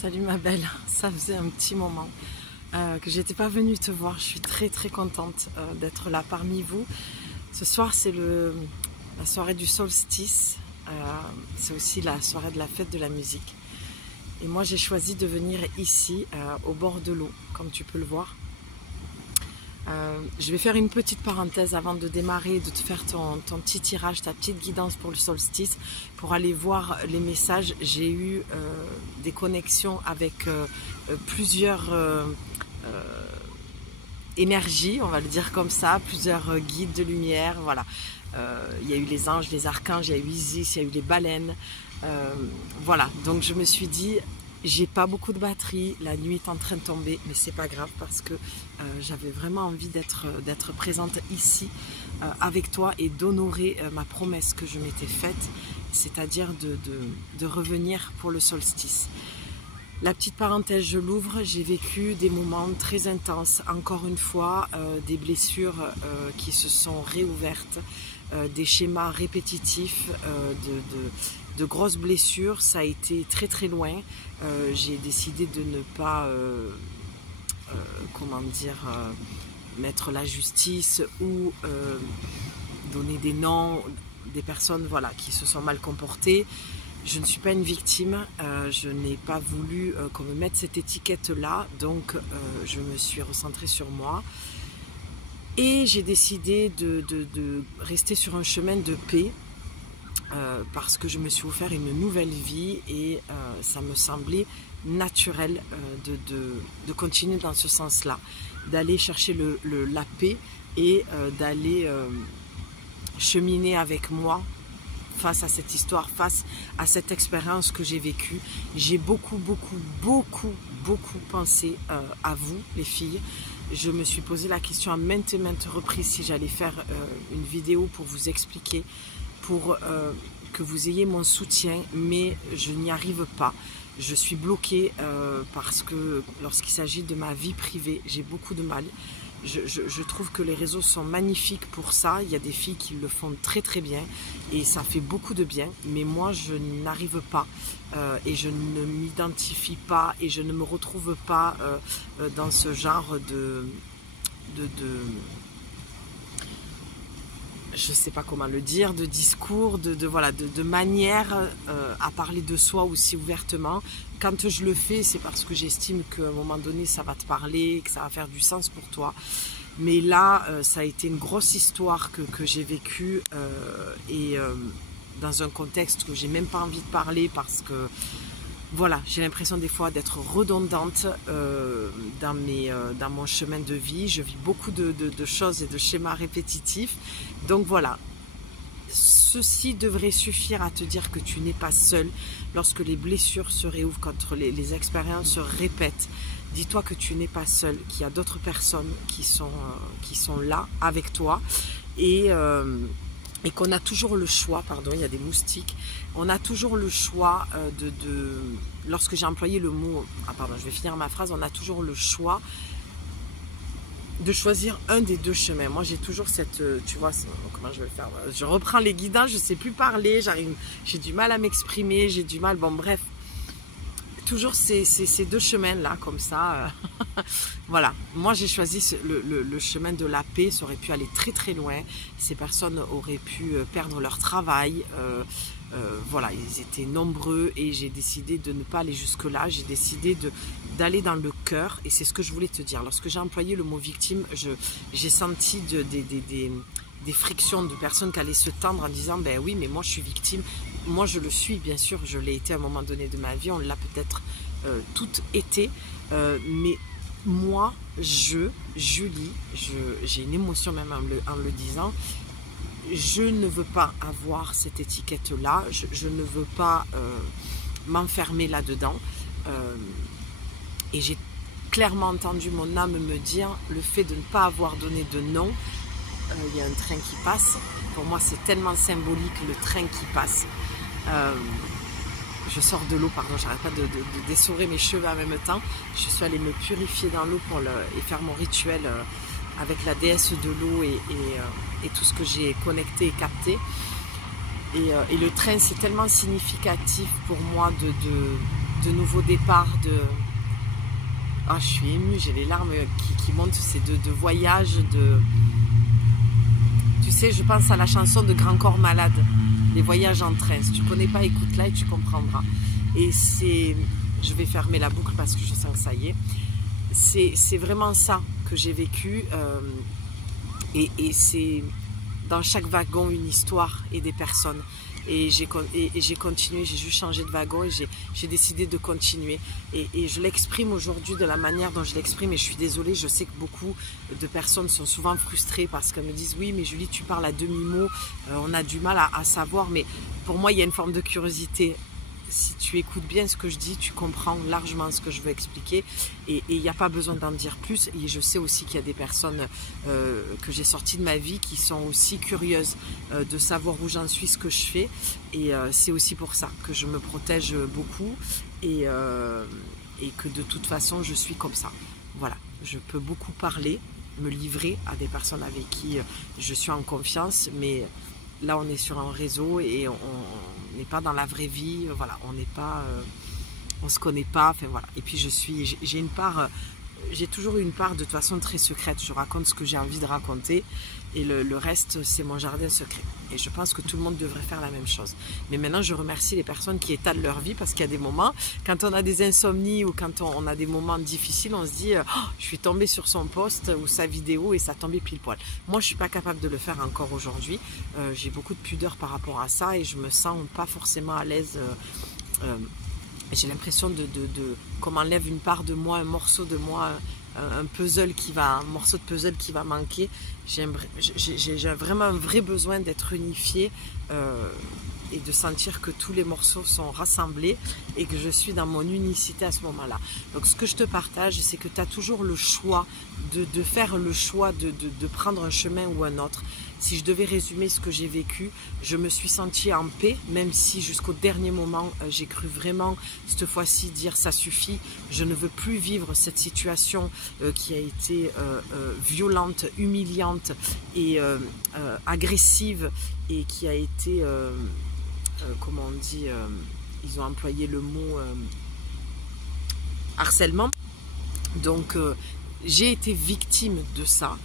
Salut ma belle, ça faisait un petit moment que j'étais pas venue te voir. Je suis très contente d'être là parmi vous. Ce soir c'est la soirée du solstice, c'est aussi la soirée de la fête de la musique. Et moi j'ai choisi de venir ici au bord de l'eau, comme tu peux le voir. Je vais faire une petite parenthèse avant de démarrer, de te faire ton petit tirage, ta petite guidance pour le solstice, pour aller voir les messages. J'ai eu des connexions avec plusieurs énergies, on va le dire comme ça, plusieurs guides de lumière, voilà. Il y a eu les anges, les archanges, il y a eu Isis, il y a eu les baleines, voilà. Donc je me suis dit, j'ai pas beaucoup de batterie, la nuit est en train de tomber, mais c'est pas grave parce que j'avais vraiment envie d'être présente ici avec toi et d'honorer ma promesse que je m'étais faite, c'est-à-dire de revenir pour le solstice. La petite parenthèse, je l'ouvre, j'ai vécu des moments très intenses, encore une fois, des blessures qui se sont réouvertes, des schémas répétitifs, de grosses blessures. Ça a été très loin. J'ai décidé de ne pas, comment dire, mettre la justice ou donner des noms des personnes, voilà, qui se sont mal comportées. Je ne suis pas une victime, je n'ai pas voulu qu'on me mette cette étiquette-là, donc je me suis recentrée sur moi. Et j'ai décidé de rester sur un chemin de paix, parce que je me suis offert une nouvelle vie et ça me semblait naturel de continuer dans ce sens-là, d'aller chercher la paix et d'aller cheminer avec moi face à cette histoire, face à cette expérience que j'ai vécue. J'ai beaucoup pensé à vous, les filles. Je me suis posé la question à maintes reprises si j'allais faire une vidéo pour vous expliquer, pour que vous ayez mon soutien, mais je n'y arrive pas. Je suis bloquée parce que lorsqu'il s'agit de ma vie privée, j'ai beaucoup de mal. Je trouve que les réseaux sont magnifiques pour ça. Il y a des filles qui le font très bien et ça fait beaucoup de bien, mais moi je n'arrive pas et je ne m'identifie pas et je ne me retrouve pas dans ce genre je sais pas comment le dire, de discours, de manière à parler de soi aussi ouvertement. Quand je le fais, c'est parce que j'estime qu'à un moment donné, ça va te parler, que ça va faire du sens pour toi. Mais là, ça a été une grosse histoire que j'ai vécue et dans un contexte que j'ai même pas envie de parler parce que voilà, j'ai l'impression des fois d'être redondante dans mon chemin de vie. Je vis beaucoup de choses et de schémas répétitifs. Donc voilà, ceci devrait suffire à te dire que tu n'es pas seul. Lorsque les blessures se réouvrent, quand les expériences se répètent, dis-toi que tu n'es pas seul, qu'il y a d'autres personnes qui sont là avec toi et qu'on a toujours le choix, pardon, il y a des moustiques, on a toujours le choix lorsque j'ai employé le mot, pardon, je vais finir ma phrase, on a toujours le choix de choisir un des deux chemins. Moi j'ai toujours cette, tu vois, comment je vais le faire, je reprends les guidances, je ne sais plus parler, j'ai du mal à m'exprimer, j'ai du mal, bon bref, toujours ces deux chemins là comme ça. Voilà, moi j'ai choisi le chemin de la paix. Ça aurait pu aller très loin, ces personnes auraient pu perdre leur travail, voilà, ils étaient nombreux et j'ai décidé de ne pas aller jusque là. J'ai décidé d'aller dans le cœur et c'est ce que je voulais te dire. Lorsque j'ai employé le mot victime, j'ai senti des frictions de personnes qui allaient se tendre en disant ben oui, mais moi je suis victime. Moi je le suis, bien sûr, je l'ai été à un moment donné de ma vie, on l'a peut-être toutes été, mais moi, Julie, j'ai une émotion même en le disant, je ne veux pas avoir cette étiquette-là, je ne veux pas m'enfermer là-dedans. Et j'ai clairement entendu mon âme me dire, le fait de ne pas avoir donné de nom, il y a un train qui passe. Pour moi, c'est tellement symbolique, le train qui passe. Je sors de l'eau, pardon, j'arrête pas de dessorer mes cheveux en même temps. Je suis allée me purifier dans l'eau et faire mon rituel avec la déesse de l'eau et tout ce que j'ai connecté et capté. Et le train, c'est tellement significatif pour moi de nouveaux départs, je suis émue, j'ai les larmes qui montent, c'est de voyages, tu sais, je pense à la chanson de Grand Corps Malade, les voyages en train. Si tu ne connais pas, écoute-la et tu comprendras. Et je vais fermer la boucle parce que je sens que ça y est. C'est vraiment ça que j'ai vécu. Et c'est dans chaque wagon une histoire et des personnes. Et j'ai continué, j'ai juste changé de wagon et j'ai décidé de continuer. Et je l'exprime aujourd'hui de la manière dont je l'exprime. Et je suis désolée, je sais que beaucoup de personnes sont souvent frustrées parce qu'elles me disent « Oui, mais Julie, tu parles à demi-mot, on a du mal à savoir. » Mais pour moi, il y a une forme de curiosité. Si tu écoutes bien ce que je dis, tu comprends largement ce que je veux expliquer et il n'y a pas besoin d'en dire plus. Et je sais aussi qu'il y a des personnes que j'ai sorties de ma vie qui sont aussi curieuses de savoir où j'en suis, ce que je fais. Et c'est aussi pour ça que je me protège beaucoup et que de toute façon, je suis comme ça. Voilà, je peux beaucoup parler, me livrer à des personnes avec qui je suis en confiance, mais là, on est sur un réseau et on n'est pas dans la vraie vie. Voilà, on n'est pas, on se connaît pas. Enfin voilà. Et puis j'ai une part, j'ai toujours eu une part de toute façon très secrète. Je raconte ce que j'ai envie de raconter et le reste, c'est mon jardin secret. Et je pense que tout le monde devrait faire la même chose. Mais maintenant, je remercie les personnes qui étalent leur vie parce qu'il y a des moments, quand on a des insomnies ou quand on a des moments difficiles, on se dit oh, je suis tombée sur son post ou sa vidéo et ça tombait pile poil. Moi, je ne suis pas capable de le faire encore aujourd'hui. J'ai beaucoup de pudeur par rapport à ça et je me sens pas forcément à l'aise. J'ai l'impression qu'on m'enlève une part de moi, un morceau de moi, un morceau de puzzle qui va manquer. J'ai vraiment un vrai besoin d'être unifié et de sentir que tous les morceaux sont rassemblés et que je suis dans mon unicité à ce moment-là. Donc ce que je te partage, c'est que tu as toujours le choix de faire le choix de prendre un chemin ou un autre. Si je devais résumer ce que j'ai vécu, je me suis sentie en paix, même si jusqu'au dernier moment, j'ai cru vraiment, cette fois-ci, dire ça suffit. Je ne veux plus vivre cette situation qui a été violente, humiliante et agressive et qui a été, comment on dit, ils ont employé le mot harcèlement. Donc, j'ai été victime de ça.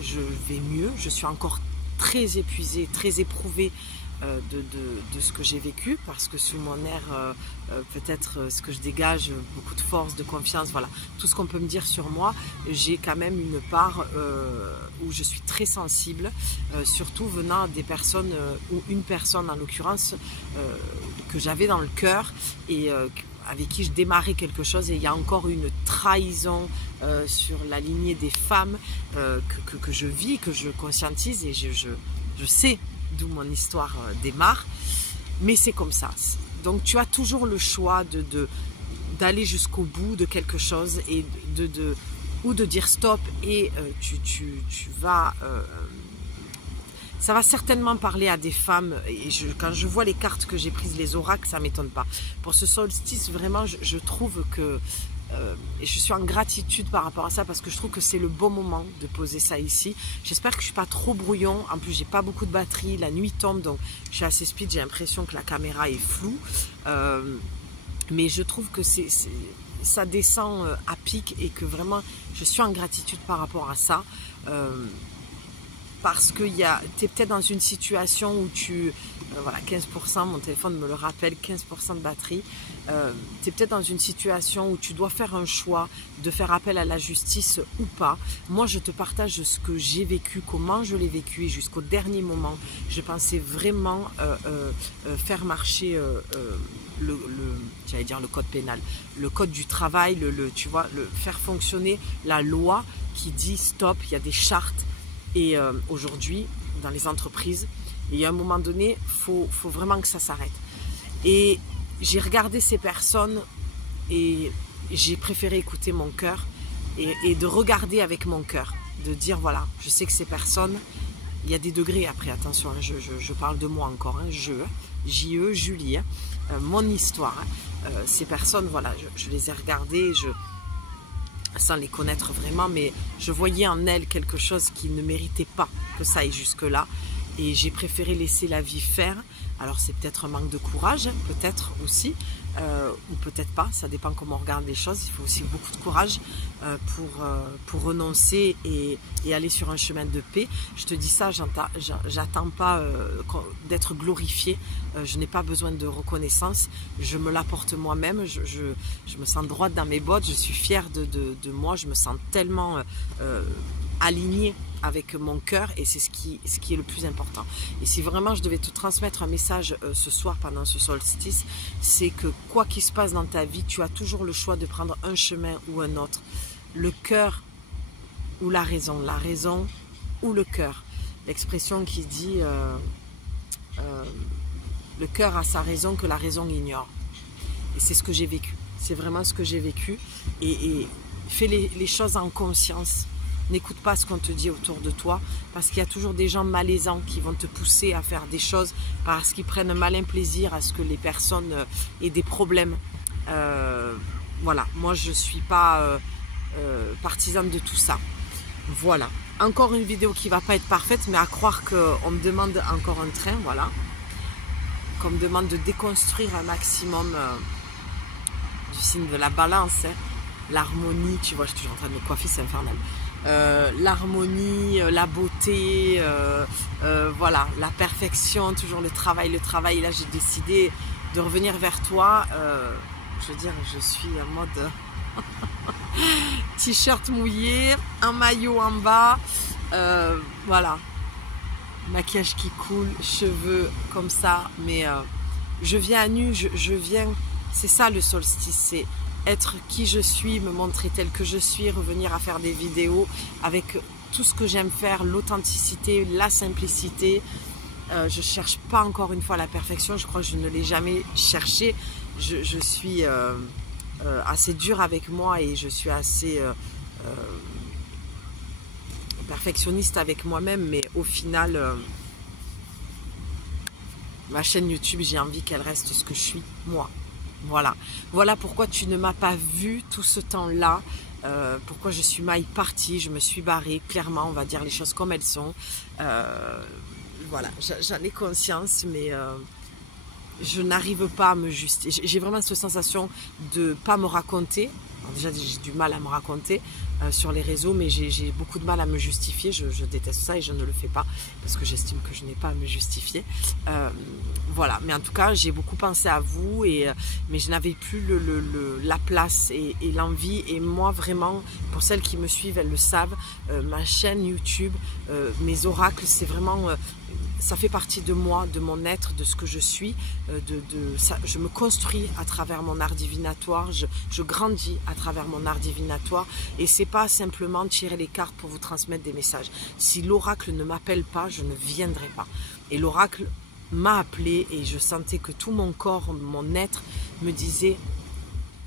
Je vais mieux, je suis encore très épuisée, très éprouvée de ce que j'ai vécu parce que sous mon air, peut-être ce que je dégage, beaucoup de force, de confiance, voilà, tout ce qu'on peut me dire sur moi, j'ai quand même une part où je suis très sensible, surtout venant des personnes, ou une personne en l'occurrence, que j'avais dans le cœur et avec qui je démarrais quelque chose et il y a encore une trahison sur la lignée des femmes que je vis, que je conscientise et je sais d'où mon histoire démarre, mais c'est comme ça. Donc tu as toujours le choix d'aller jusqu'au bout de quelque chose et ou de dire stop et tu vas... ça va certainement parler à des femmes et quand je vois les cartes que j'ai prises, les oracles, ça ne m'étonne pas. Pour ce solstice, vraiment, je trouve que, et je suis en gratitude par rapport à ça parce que je trouve que c'est le bon moment de poser ça ici. J'espère que je ne suis pas trop brouillon. En plus, j'ai pas beaucoup de batterie. La nuit tombe, donc je suis assez speed. J'ai l'impression que la caméra est floue. Mais je trouve que ça descend à pic et que vraiment, je suis en gratitude par rapport à ça. Parce que tu es peut-être dans une situation où voilà, 15%, mon téléphone me le rappelle, 15% de batterie. Tu es peut-être dans une situation où tu dois faire un choix de faire appel à la justice ou pas. Moi, je te partage ce que j'ai vécu, comment je l'ai vécu et jusqu'au dernier moment, je pensais vraiment faire marcher j'allais dire le code pénal, le code du travail, tu vois, faire fonctionner la loi qui dit stop, il y a des chartes. Et aujourd'hui, dans les entreprises, il y a un moment donné, il faut vraiment que ça s'arrête. Et j'ai regardé ces personnes et j'ai préféré écouter mon cœur et de regarder avec mon cœur, de dire voilà, je sais que ces personnes, il y a des degrés après, attention, hein, je parle de moi encore, hein, J-E, Julie, hein, mon histoire. Hein, ces personnes, voilà, je les ai regardées, sans les connaître vraiment, mais je voyais en elles quelque chose qui ne méritait pas que ça aille jusque-là. Et j'ai préféré laisser la vie faire. Alors c'est peut-être un manque de courage, peut-être aussi, ou peut-être pas, ça dépend comment on regarde les choses. Il faut aussi beaucoup de courage pour renoncer et aller sur un chemin de paix. Je te dis ça, j'attends pas d'être glorifiée, je n'ai pas besoin de reconnaissance, je me l'apporte moi-même, je me sens droite dans mes bottes, je suis fière de moi, je me sens tellement alignée avec mon cœur, et c'est ce qui est le plus important. Et si vraiment je devais te transmettre un message ce soir pendant ce solstice, c'est que quoi qu'il se passe dans ta vie, tu as toujours le choix de prendre un chemin ou un autre. Le cœur ou la raison ou le cœur. L'expression qui dit le cœur a sa raison que la raison ignore. Et c'est ce que j'ai vécu. C'est vraiment ce que j'ai vécu. Et fais les choses en conscience. N'écoute pas ce qu'on te dit autour de toi, parce qu'il y a toujours des gens malaisants qui vont te pousser à faire des choses parce qu'ils prennent un malin plaisir à ce que les personnes aient des problèmes. Voilà, moi je ne suis pas partisane de tout ça. Voilà, encore une vidéo qui ne va pas être parfaite, mais à croire qu'on me demande encore un train, voilà. Qu'on me demande de déconstruire un maximum du signe de la balance, hein. L'harmonie, tu vois, je suis toujours en train de me coiffer, c'est infernal. L'harmonie, la beauté, voilà, la perfection, toujours le travail. Et là, j'ai décidé de revenir vers toi. Je veux dire, je suis en mode t-shirt mouillé, un maillot en bas, voilà, maquillage qui coule, cheveux comme ça, mais je viens à nu, je viens, c'est ça le solstice, c'est être qui je suis, me montrer tel que je suis, revenir à faire des vidéos avec tout ce que j'aime faire, l'authenticité, la simplicité. Je cherche pas encore une fois la perfection, je crois que je ne l'ai jamais cherché. Je suis assez dure avec moi et je suis assez perfectionniste avec moi-même, mais au final, ma chaîne YouTube, j'ai envie qu'elle reste ce que je suis, moi. Voilà pourquoi tu ne m'as pas vu tout ce temps-là, pourquoi je suis mal partie, je me suis barrée, clairement, on va dire les choses comme elles sont. Voilà, j'en ai conscience, mais je n'arrive pas à me justifier. J'ai vraiment cette sensation de ne pas me raconter. Alors déjà, j'ai du mal à me raconter sur les réseaux, mais j'ai beaucoup de mal à me justifier. Je déteste ça et je ne le fais pas parce que j'estime que je n'ai pas à me justifier. Voilà, mais en tout cas, j'ai beaucoup pensé à vous, mais je n'avais plus la place et l'envie. Et moi, vraiment, pour celles qui me suivent, elles le savent, ma chaîne YouTube, mes oracles, c'est vraiment... ça fait partie de moi, de mon être, de ce que je suis. Je me construis à travers mon art divinatoire, je grandis à travers mon art divinatoire. Et c'est pas simplement tirer les cartes pour vous transmettre des messages. Si l'oracle ne m'appelle pas, je ne viendrai pas. Et l'oracle m'a appelé et je sentais que tout mon corps, mon être me disait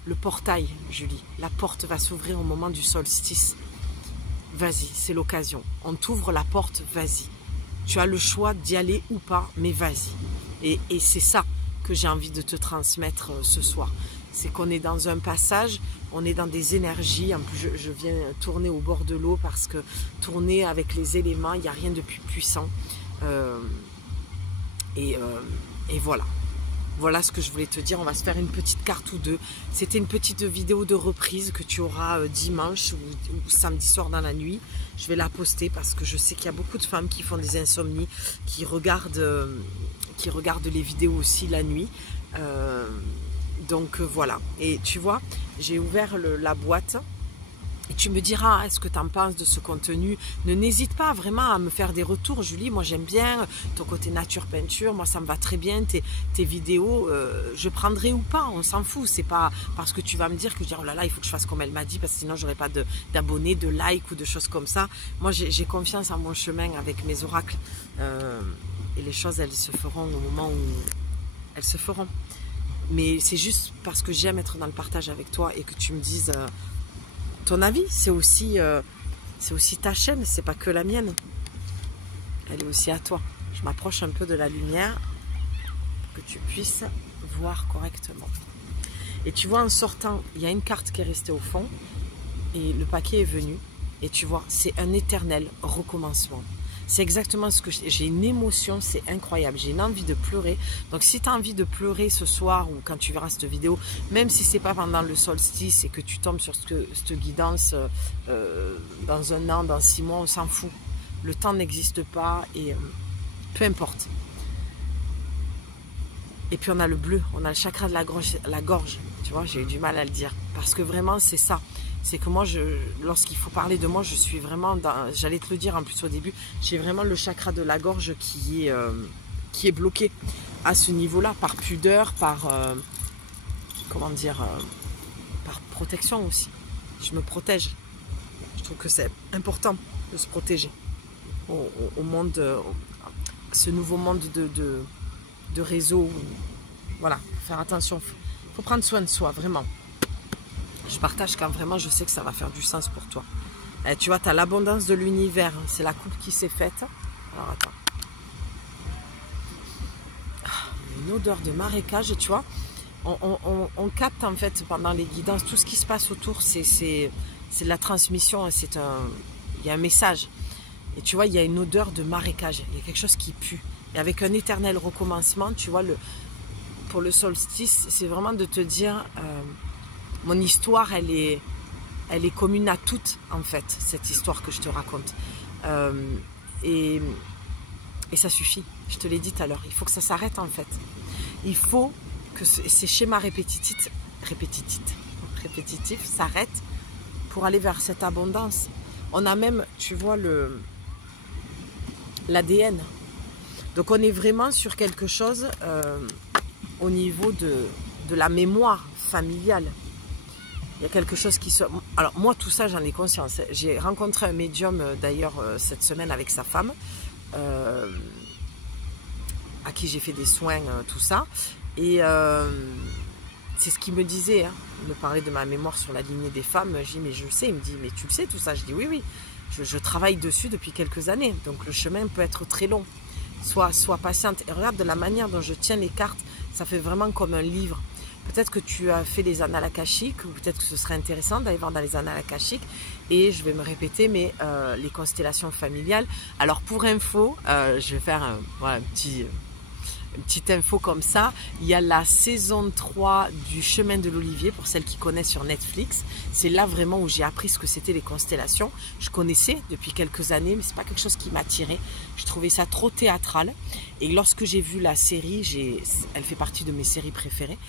le portail, Julie, la porte va s'ouvrir au moment du solstice. Vas-y, c'est l'occasion. On t'ouvre la porte, vas-y. Tu as le choix d'y aller ou pas, mais vas-y. Et c'est ça que j'ai envie de te transmettre ce soir. C'est qu'on est dans un passage, on est dans des énergies. En plus, je viens tourner au bord de l'eau parce que tourner avec les éléments, il n'y a rien de plus puissant. Et voilà. Voilà ce que je voulais te dire. On va se faire une petite carte ou deux. C'était une petite vidéo de reprise que tu auras dimanche ou samedi soir dans la nuit. Je vais la poster parce que je sais qu'il y a beaucoup de femmes qui font des insomnies, qui regardent les vidéos aussi la nuit. Donc voilà. Et tu vois, j'ai ouvert la boîte. Et tu me diras, est-ce que tu en penses de ce contenu? Ne n'hésite pas vraiment à me faire des retours, Julie. Moi, j'aime bien ton côté nature peinture. Moi, ça me va très bien. Tes vidéos, je prendrai ou pas, on s'en fout. C'est pas parce que tu vas me dire que je dis, oh là là, il faut que je fasse comme elle m'a dit, parce que sinon, j'aurais pas d'abonnés, de likes ou de choses comme ça. Moi, j'ai confiance en mon chemin avec mes oracles. Et les choses, elles se feront au moment où elles se feront. Mais c'est juste parce que j'aime être dans le partage avec toi et que tu me dises... ton avis, c'est aussi ta chaîne, c'est pas que la mienne. Elle est aussi à toi. Je m'approche un peu de la lumière pour que tu puisses voir correctement. Et tu vois, en sortant, il y a une carte qui est restée au fond et le paquet est venu. Et tu vois, c'est un éternel recommencement. C'est exactement ce que j'ai une émotion, c'est incroyable. J'ai une envie de pleurer. Donc si tu as envie de pleurer ce soir ou quand tu verras cette vidéo, même si c'est pas pendant le solstice et que tu tombes sur cette guidance dans 1 an, dans 6 mois, on s'en fout. Le temps n'existe pas et peu importe. Et puis on a le bleu, on a le chakra de la gorge. Tu vois, j'ai eu du mal à le dire. Parce que vraiment, c'est ça. C'est que moi, lorsqu'il faut parler de moi, je suis vraiment dans... J'allais te le dire en plus au début, j'ai vraiment le chakra de la gorge qui est bloqué à ce niveau-là, par pudeur, par... comment dire par protection aussi. Je me protège. Je trouve que c'est important de se protéger au monde... ce nouveau monde de réseau. Voilà, faut faire attention. Faut prendre soin de soi, vraiment. Je partage quand vraiment je sais que ça va faire du sens pour toi. Et tu vois, tu as l'abondance de l'univers. C'est la coupe qui s'est faite. Alors attends. Une odeur de marécage, tu vois. On capte en fait pendant les guidances tout ce qui se passe autour. C'est de la transmission. Il y a un message. Et tu vois, il y a une odeur de marécage. Il y a quelque chose qui pue. Et avec un éternel recommencement, tu vois, pour le solstice, c'est vraiment de te dire... mon histoire, elle est commune à toutes, en fait, cette histoire que je te raconte. Et ça suffit. Je te l'ai dit tout à l'heure. Il faut que ça s'arrête, en fait. Il faut que ces schémas répétitifs s'arrêtent pour aller vers cette abondance. On a même, tu vois, l'ADN. Donc, on est vraiment sur quelque chose au niveau de la mémoire familiale. Il y a quelque chose qui se... Alors moi tout ça j'en ai conscience. J'ai rencontré un médium d'ailleurs cette semaine avec sa femme à qui j'ai fait des soins, tout ça. Et c'est ce qu'il me disait. Hein. Il me parlait de ma mémoire sur la lignée des femmes. Je dis mais je sais. Il me dit mais tu le sais tout ça. Je dis oui oui. Je travaille dessus depuis quelques années. Donc le chemin peut être très long. Sois patiente. Et regarde de la manière dont je tiens les cartes. Ça fait vraiment comme un livre. Peut-être que tu as fait les annales akashiques, ou peut-être que ce serait intéressant d'aller voir dans les annales akashiques. Et je vais me répéter, mais les constellations familiales. Alors pour info, je vais faire une petite info comme ça. Il y a la saison 3 du Chemin de l'Olivier, pour celles qui connaissent sur Netflix. C'est là vraiment où j'ai appris ce que c'était les constellations. Je connaissais depuis quelques années, mais c'est pas quelque chose qui m'attirait. Je trouvais ça trop théâtral. Et lorsque j'ai vu la série, elle fait partie de mes séries préférées.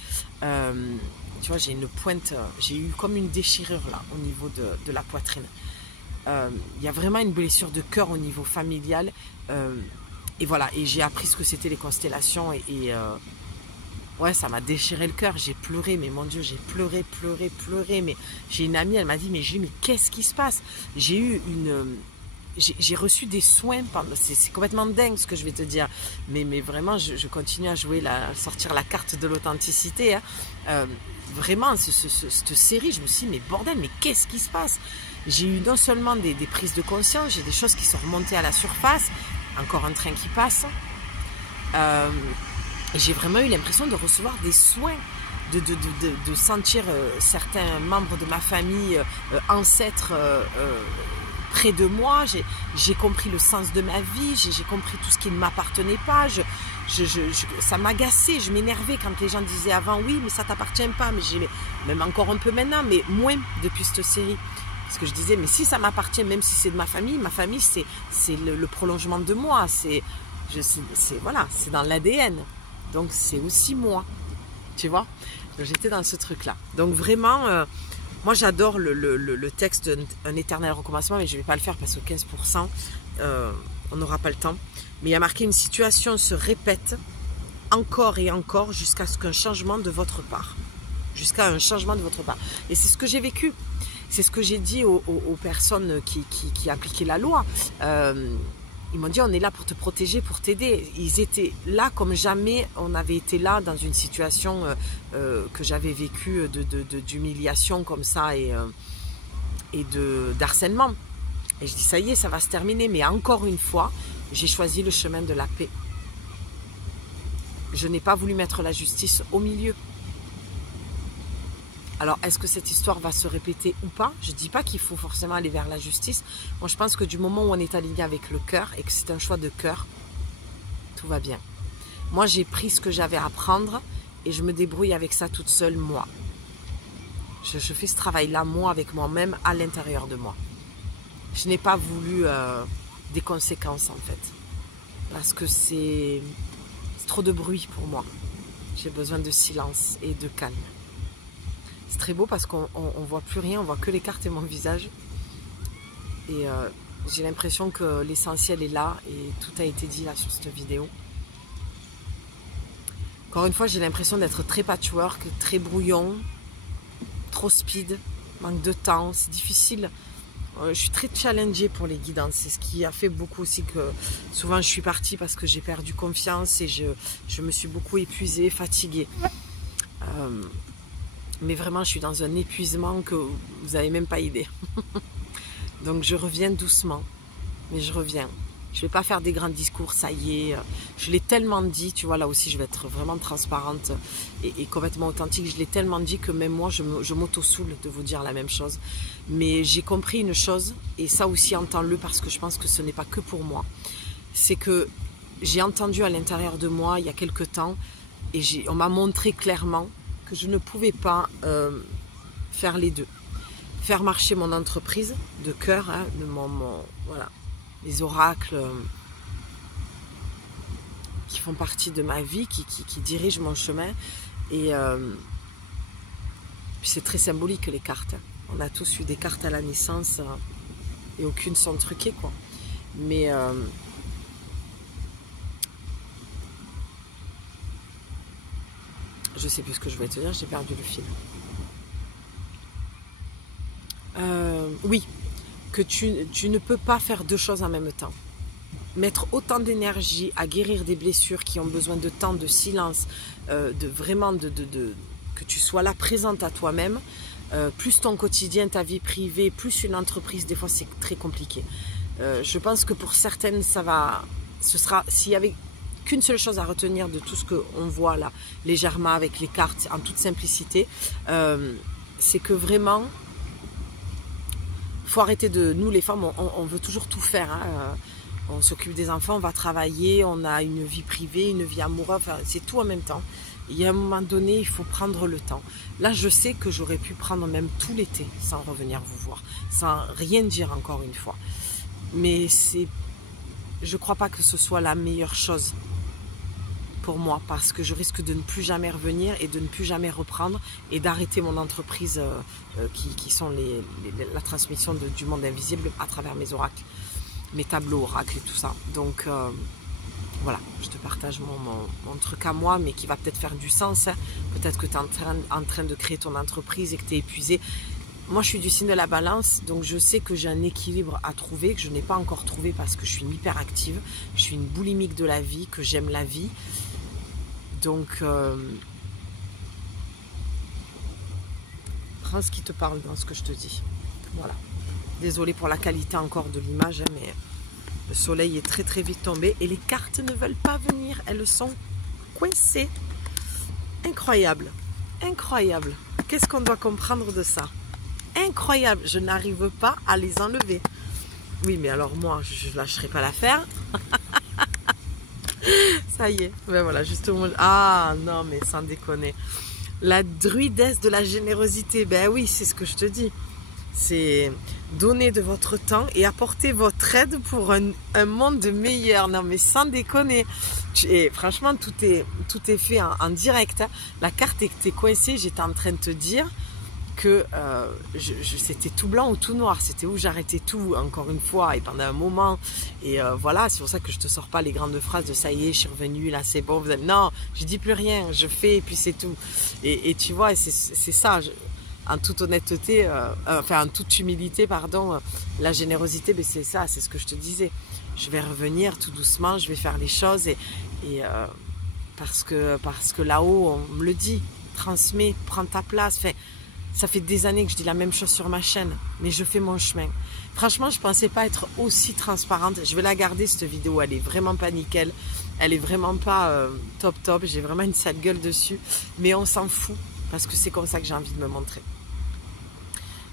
Tu vois, j'ai une pointe, j'ai eu comme une déchirure là, au niveau de la poitrine. Il y a vraiment une blessure de cœur au niveau familial. Et voilà, et j'ai appris ce que c'était les constellations et ouais, ça m'a déchiré le cœur. J'ai pleuré, mais mon Dieu, j'ai pleuré. Mais j'ai une amie, elle m'a dit, mais qu'est-ce qui se passe? J'ai reçu des soins, c'est complètement dingue ce que je vais te dire. Mais vraiment, je continue à jouer, sortir la carte de l'authenticité. Hein. Vraiment, cette série, je me suis dit, mais bordel, mais qu'est-ce qui se passe? J'ai eu non seulement des prises de conscience, j'ai des choses qui sont remontées à la surface. Encore un train qui passe. J'ai vraiment eu l'impression de recevoir des soins, de sentir certains membres de ma famille, ancêtres, près de moi. J'ai compris le sens de ma vie, j'ai compris tout ce qui ne m'appartenait pas. Ça m'agaçait, je m'énervais quand les gens disaient avant, oui, mais ça t'appartient pas. Mais même encore un peu maintenant, mais moins depuis cette série. Parce que je disais, mais si ça m'appartient, même si c'est de ma famille c'est le prolongement de moi, voilà, c'est dans l'ADN. Donc c'est aussi moi, tu vois. J'étais dans ce truc-là. Donc vraiment, moi j'adore le texte Un éternel recommencement, mais je ne vais pas le faire parce que 15%, on n'aura pas le temps. Mais il y a marqué, une situation se répète encore et encore jusqu'à ce qu'un changement de votre part. Jusqu'à un changement de votre part. Et c'est ce que j'ai vécu. C'est ce que j'ai dit aux personnes qui appliquaient la loi. Ils m'ont dit, on est là pour te protéger, pour t'aider. Ils étaient là comme jamais on avait été là dans une situation que j'avais vécue d'humiliation comme ça et d'harcèlement. Et je dis, ça y est, ça va se terminer. Mais encore une fois, j'ai choisi le chemin de la paix. Je n'ai pas voulu mettre la justice au milieu. Alors, est-ce que cette histoire va se répéter ou pas? Je ne dis pas qu'il faut forcément aller vers la justice. Moi, je pense que du moment où on est aligné avec le cœur et que c'est un choix de cœur, tout va bien. Moi, j'ai pris ce que j'avais à prendre et je me débrouille avec ça toute seule, moi. Je fais ce travail-là, moi, avec moi-même, à l'intérieur de moi. Je n'ai pas voulu des conséquences, en fait. Parce que c'est trop de bruit pour moi. J'ai besoin de silence et de calme. C'est très beau parce qu'on ne voit plus rien, on voit que les cartes et mon visage. Et j'ai l'impression que l'essentiel est là et tout a été dit là sur cette vidéo. Encore une fois, j'ai l'impression d'être très patchwork, très brouillon, trop speed, manque de temps, c'est difficile. Je suis très challengée pour les guidances. C'est ce qui a fait beaucoup aussi que souvent je suis partie parce que j'ai perdu confiance et je me suis beaucoup épuisée, fatiguée. Mais vraiment, je suis dans un épuisement que vous n'avez même pas idée. Donc je reviens doucement, mais je reviens. Je ne vais pas faire des grands discours, ça y est. Je l'ai tellement dit, tu vois, là aussi je vais être vraiment transparente et complètement authentique. Je l'ai tellement dit que même moi, je m'auto-soule de vous dire la même chose. Mais j'ai compris une chose, et ça aussi entends-le parce que je pense que ce n'est pas que pour moi. C'est que j'ai entendu à l'intérieur de moi il y a quelque temps, et on m'a montré clairement que je ne pouvais pas faire les deux. Faire marcher mon entreprise de cœur, hein, de voilà, les oracles qui font partie de ma vie, qui dirigent mon chemin. Et c'est très symbolique les cartes. On a tous eu des cartes à la naissance et aucune sont truquées, quoi. Mais je sais plus ce que je voulais te dire, j'ai perdu le fil. Oui, que tu ne peux pas faire deux choses en même temps. Mettre autant d'énergie à guérir des blessures qui ont besoin de temps, de silence, que tu sois là présente à toi-même, plus ton quotidien, ta vie privée, plus une entreprise, des fois c'est très compliqué. Je pense que pour certaines, s'il y avait qu'une seule chose à retenir de tout ce qu'on voit là, légèrement avec les cartes, en toute simplicité, c'est que vraiment, faut arrêter nous les femmes, on veut toujours tout faire, hein. On s'occupe des enfants, on va travailler, on a une vie privée, une vie amoureuse, enfin, c'est tout en même temps. Et à un moment donné, il faut prendre le temps. Là, je sais que j'aurais pu prendre même tout l'été sans revenir vous voir, sans rien dire encore une fois. Mais je ne crois pas que ce soit la meilleure chose pour moi, parce que je risque de ne plus jamais revenir et de ne plus jamais reprendre et d'arrêter mon entreprise qui sont la transmission du monde invisible à travers mes oracles, mes tableaux oracles et tout ça. Donc voilà, je te partage mon truc à moi, mais qui va peut-être faire du sens, hein. Peut-être que tu es en train de créer ton entreprise et que tu es épuisé. Moi, je suis du signe de la balance, donc je sais que j'ai un équilibre à trouver, que je n'ai pas encore trouvé parce que je suis une hyperactive, je suis une boulimique de la vie, que j'aime la vie. Donc, prends ce qui te parle dans ce que je te dis. Voilà. Désolée pour la qualité encore de l'image, hein, mais le soleil est très très vite tombé et les cartes ne veulent pas venir. Elles sont coincées. Incroyable. Incroyable. Qu'est-ce qu'on doit comprendre de ça? Incroyable. Je n'arrive pas à les enlever. Oui, mais alors moi, je ne lâcherai pas l'affaire. Ça y est. Ben voilà, justement. Ah non, mais sans déconner. La druidesse de la générosité. Ben oui, c'est ce que je te dis. C'est donner de votre temps et apporter votre aide pour un monde meilleur. Non, mais sans déconner. Et franchement, tout est fait en direct. Hein. La carte était coincée. J'étais en train de te dire que c'était tout blanc ou tout noir. C'était où j'arrêtais tout, encore une fois, et pendant un moment. Et voilà, c'est pour ça que je te sors pas les grandes phrases de ça y est, je suis revenue, là c'est bon. Non, je dis plus rien, je fais et puis c'est tout. Et tu vois, c'est ça. En toute honnêteté, en toute humilité, pardon, la générosité, ben c'est ça, c'est ce que je te disais. Je vais revenir tout doucement, je vais faire les choses parce que là-haut, on me le dit, transmets, prends ta place. Enfin, ça fait des années que je dis la même chose sur ma chaîne, mais je fais mon chemin. Franchement, je ne pensais pas être aussi transparente. Je vais la garder, cette vidéo, elle est vraiment pas nickel. Elle est vraiment pas top. J'ai vraiment une sale gueule dessus, mais on s'en fout. parce que c'est comme ça que j'ai envie de me montrer.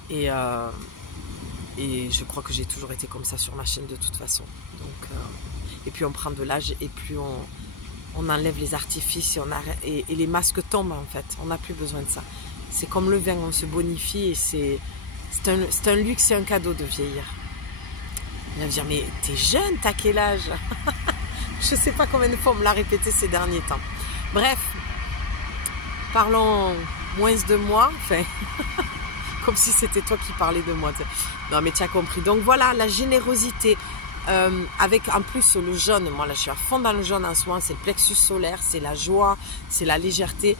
Et je crois que j'ai toujours été comme ça sur ma chaîne de toute façon. Donc, et puis on prend de l'âge et plus on enlève les artifices et les masques tombent en fait. On n'a plus besoin de ça. C'est comme le vin, on se bonifie et c'est un luxe et un cadeau de vieillir. Il va me dire, mais t'es jeune, t'as quel âge? Je ne sais pas combien de fois on me l'a répété ces derniers temps. Bref, parlons moins de moi, enfin, comme si c'était toi qui parlais de moi. Non mais tu as compris. Donc voilà, la générosité, avec en plus le jaune, moi là je suis à fond dans le jaune en ce moment, c'est le plexus solaire, c'est la joie, c'est la légèreté.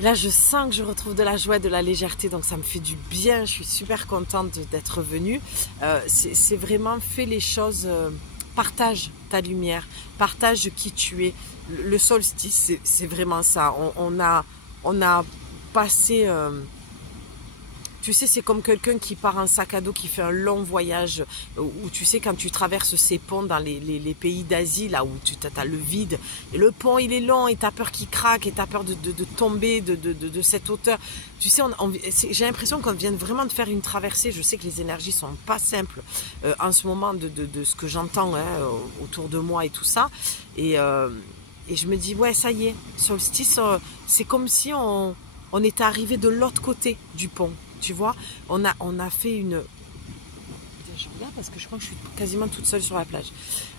Là je sens que je retrouve de la joie et de la légèreté, donc ça me fait du bien, je suis super contente d'être venue. C'est vraiment fais les choses, partage ta lumière, partage qui tu es. Le solstice, c'est vraiment ça, on a passé... tu sais, c'est comme quelqu'un qui part en sac à dos, qui fait un long voyage, où tu sais, quand tu traverses ces ponts dans les pays d'Asie, là où tu as le vide, et le pont il est long, et tu as peur qu'il craque, et tu as peur de tomber de cette hauteur. Tu sais, j'ai l'impression qu'on vient vraiment de faire une traversée. Je sais que les énergies sont pas simples en ce moment de ce que j'entends autour de moi et tout ça. Et je me dis, ouais, ça y est, solstice, c'est comme si on était arrivé de l'autre côté du pont. Tu vois, on a fait une... Je regarde parce que je crois que je suis quasiment toute seule sur la plage.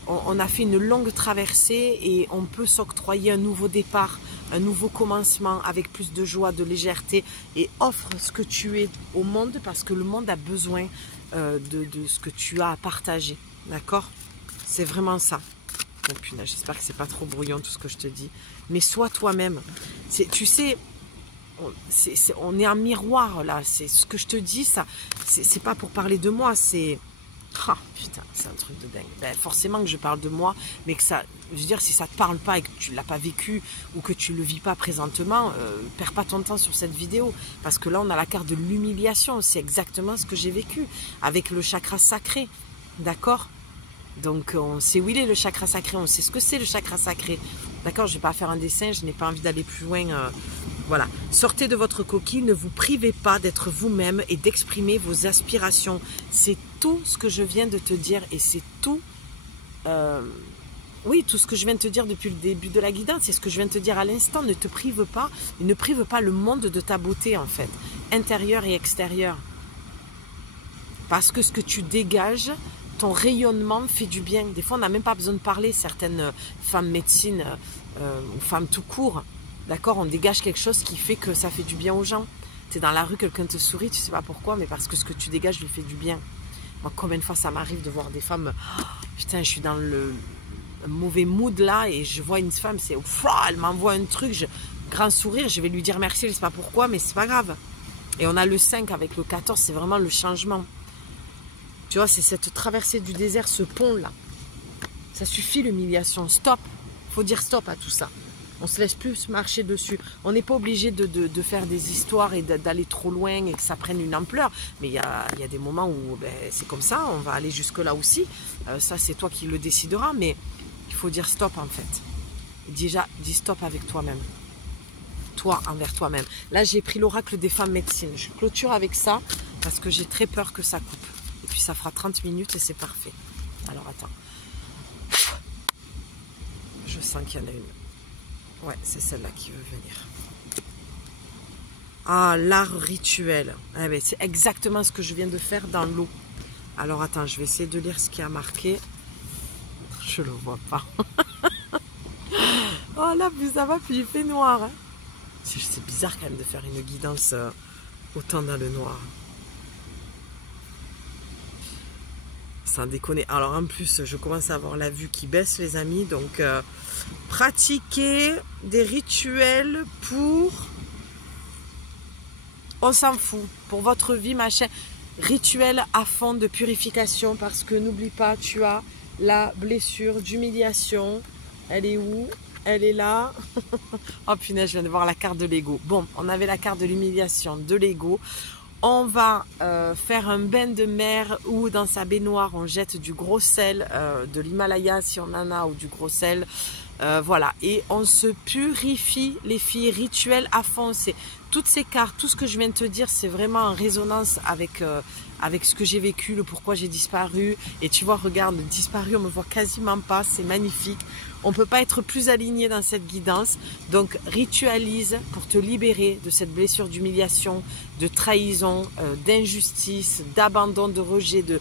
On a fait une longue traversée et on peut s'octroyer un nouveau départ, un nouveau commencement avec plus de joie, de légèreté, et offre ce que tu es au monde parce que le monde a besoin de ce que tu as à partager. D'accord? C'est vraiment ça. Bon, punaise, j'espère que c'est pas trop brouillon tout ce que je te dis. Mais sois toi-même. Tu sais... on est un miroir là, c'est ce que je te dis, ça, c'est pas pour parler de moi, c'est... Ah, putain, c'est un truc de dingue. Ben, forcément que je parle de moi, mais que ça, je veux dire, si ça te parle pas et que tu l'as pas vécu ou que tu le vis pas présentement, perds pas ton temps sur cette vidéo, parce que là on a la carte de l'humiliation, c'est exactement ce que j'ai vécu avec le chakra sacré, d'accord? Donc on sait où il est le chakra sacré, on sait ce que c'est le chakra sacré. D'accord, je ne vais pas faire un dessin, je n'ai pas envie d'aller plus loin. Voilà. Sortez de votre coquille, ne vous privez pas d'être vous-même et d'exprimer vos aspirations. C'est tout ce que je viens de te dire et c'est tout... oui, tout ce que je viens de te dire depuis le début de la guidance, c'est ce que je viens de te dire à l'instant. Ne te prive pas et ne prive pas le monde de ta beauté en fait, intérieure et extérieure. Parce que ce que tu dégages... ton rayonnement fait du bien. Des fois, on n'a même pas besoin de parler. Certaines femmes médecine ou femmes tout court, d'accord, on dégage quelque chose qui fait que ça fait du bien aux gens. Tu es dans la rue, quelqu'un te sourit, tu sais pas pourquoi, mais parce que ce que tu dégages lui fait du bien. Moi, combien de fois ça m'arrive de voir des femmes, oh, putain, je suis dans le mauvais mood là et je vois une femme, c'est, elle m'envoie un truc, grand sourire, je vais lui dire merci, je sais pas pourquoi, mais c'est pas grave. Et on a le 5 avec le 14, c'est vraiment le changement. Tu vois, c'est cette traversée du désert, ce pont-là. Ça suffit l'humiliation. Stop. Il faut dire stop à tout ça. On ne se laisse plus marcher dessus. On n'est pas obligé de faire des histoires et d'aller trop loin et que ça prenne une ampleur. Mais il y a des moments où ben, c'est comme ça, on va aller jusque-là aussi. Ça, c'est toi qui le décideras. Mais il faut dire stop en fait. Et déjà, dis stop avec toi-même. Toi envers toi-même. Là, j'ai pris l'oracle des femmes médecines. Je clôture avec ça parce que j'ai très peur que ça coupe. Puis ça fera 30 minutes et c'est parfait. Alors attends. Je sens qu'il y en a une. Ouais, c'est celle-là qui veut venir. Ah, l'art rituel. Eh ben, c'est exactement ce que je viens de faire dans l'eau. Alors attends, je vais essayer de lire ce qui a marqué. Je le vois pas. Oh là, plus ça va, plus il fait noir. Hein. C'est bizarre quand même de faire une guidance autant dans le noir. Sans déconner. Alors en plus, je commence à avoir la vue qui baisse les amis. Donc, pratiquer des rituels pour... On s'en fout. Pour votre vie, machin. Rituel à fond de purification. Parce que n'oublie pas, tu as la blessure d'humiliation. Elle est où? Elle est là. Oh punaise, je viens de voir la carte de l'ego. Bon, on avait la carte de l'humiliation, de l'ego. On va faire un bain de mer où dans sa baignoire on jette du gros sel de l'Himalaya si on en a ou du gros sel. Voilà, et on se purifie les filles, rituel à fond. C'est toutes ces cartes, tout ce que je viens de te dire, c'est vraiment en résonance avec ce que j'ai vécu, le pourquoi j'ai disparu. Et tu vois, regarde, disparu, on me voit quasiment pas, c'est magnifique. On peut pas être plus aligné dans cette guidance. Donc ritualise pour te libérer de cette blessure d'humiliation, de trahison, d'injustice, d'abandon, de rejet, de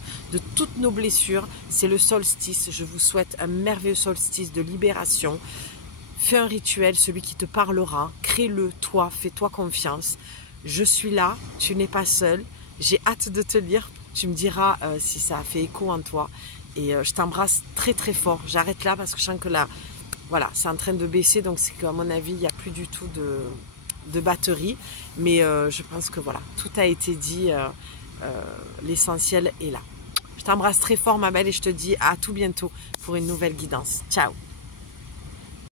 toutes nos blessures. C'est le solstice. Je vous souhaite un merveilleux solstice de libération. Fais un rituel, celui qui te parlera. Crée-le, toi, fais-toi confiance. Je suis là, tu n'es pas seul. J'ai hâte de te lire. Tu me diras si ça a fait écho en toi. Et je t'embrasse très très fort. J'arrête là parce que je sens que là, voilà, c'est en train de baisser. Donc c'est qu'à mon avis, il n'y a plus du tout de batterie. Mais je pense que voilà, tout a été dit. L'essentiel est là. Je t'embrasse très fort ma belle et je te dis à tout bientôt pour une nouvelle guidance. Ciao!